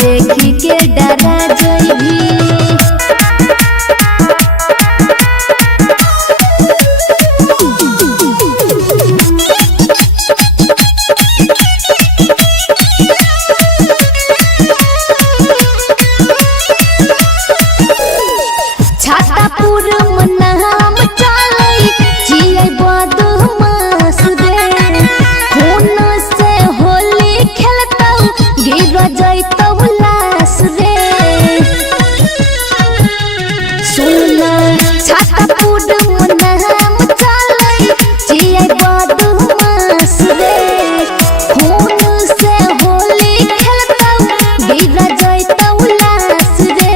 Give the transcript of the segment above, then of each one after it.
देखी के डरा जइबी। छातापुर नाम चलै जियै बदमाश रे, खून से होली खेलतौ गिर जैतौ लाश रे। सुन छातापुर नाम चलै जियै बदमाश रे, खून से होली खेलतौ गिर जैतौ लाश रे।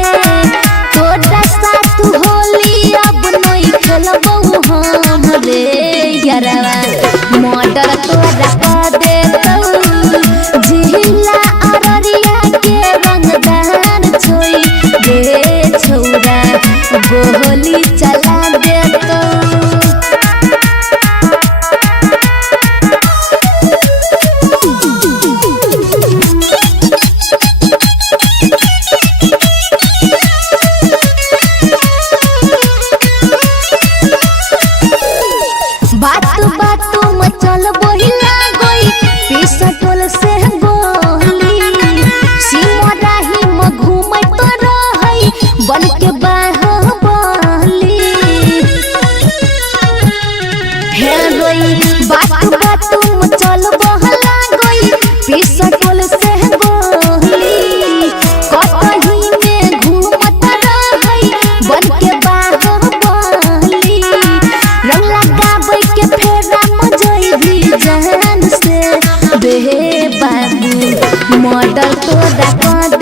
तोरा साथ होली अब नहीं खेलबौ हम रे यारवा, मर्डर तोरा कर देतौ। जिला अररिया के रंगदार छोई रे छौरा, गोली चला देतौ। बात बात मचल बोहिला गोई पिसटोल से गोली, सिमराही में घूमत रहई बन के बाहुबली। हे गोई बात बात मचल बोहला गोई पिसटोल से गोली, कतही में घूमत रहई बन के बाहुबली। रंग लगाबै के फेरा मजइबी जान से बे बाबू, मर्डर तोरा कर